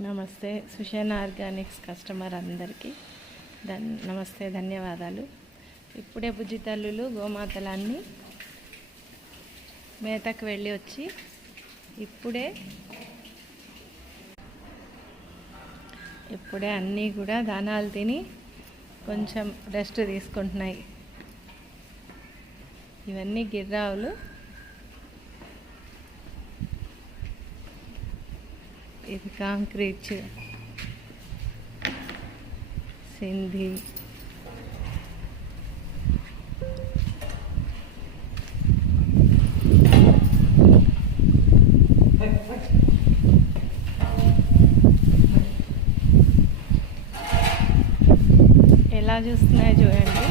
నమస్తే సుషేణ Organics customer అందరికీ నమస్తే, ధన్యవాదాలు. ఇప్పుడే బుజ్జి తల్లులు గోమాతలన్నీ మేతకు వెళ్ళి వచ్చి ఇప్పుడే అన్నీ కూడా దానాలు తిని కొంచెం రెస్ట్ తీసుకుంటున్నాయి. ఇవన్నీ గిర్రావులు. ఇది కాంక్రీట్ సింధి. ఎలా చూస్తున్నాయో చూడండి.